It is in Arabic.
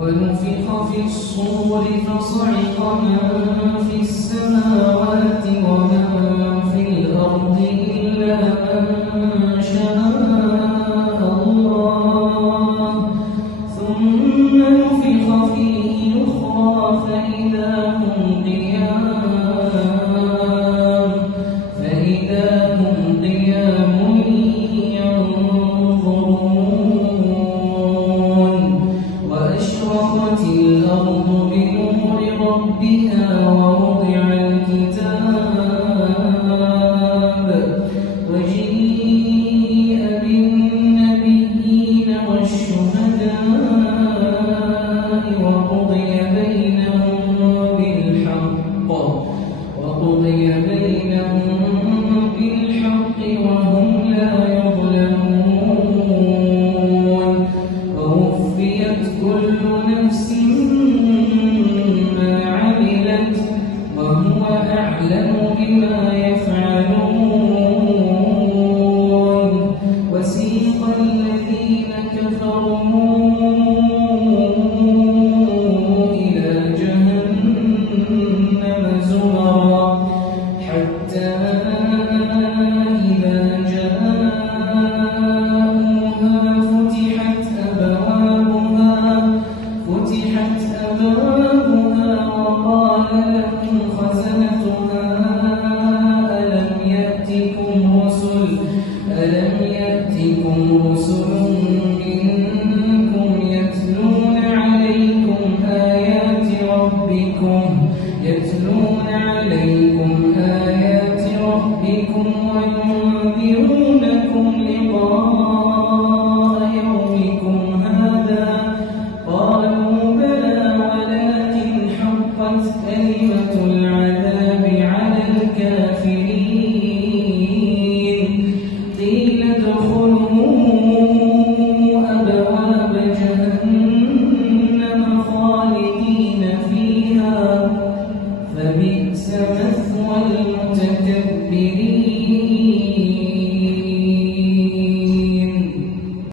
ونفخ في الصور فصعق من في السماوات ومن في الأرض إلا من شاء الله ثم نفخ فيه أخرى فإذا هم قيام ينظرون وأشرقت الأرض بنور ربها ووضع الكتاب وجيء بالنبيين والشهداء وقضي بينهم بالحق وهم لا يظلمون ووفيت كل نفس ما عملت وهو أعلم بما يفعلون وسيق الذين كفروا إلى جهنم زمرا حتى إذا جاءوها فتحت أبوابها وقال لهم خزنتها ألم يأتكم رسل منكم يتلون عليكم آيات ربكم وينذرونكم لقاء يومكم هذا قالوا بلى ولكن حقت كلمة العذاب على الكافرين قيل ادخلوا أبواب جهنم خالدين فيها فبئس مثوى المتكبرين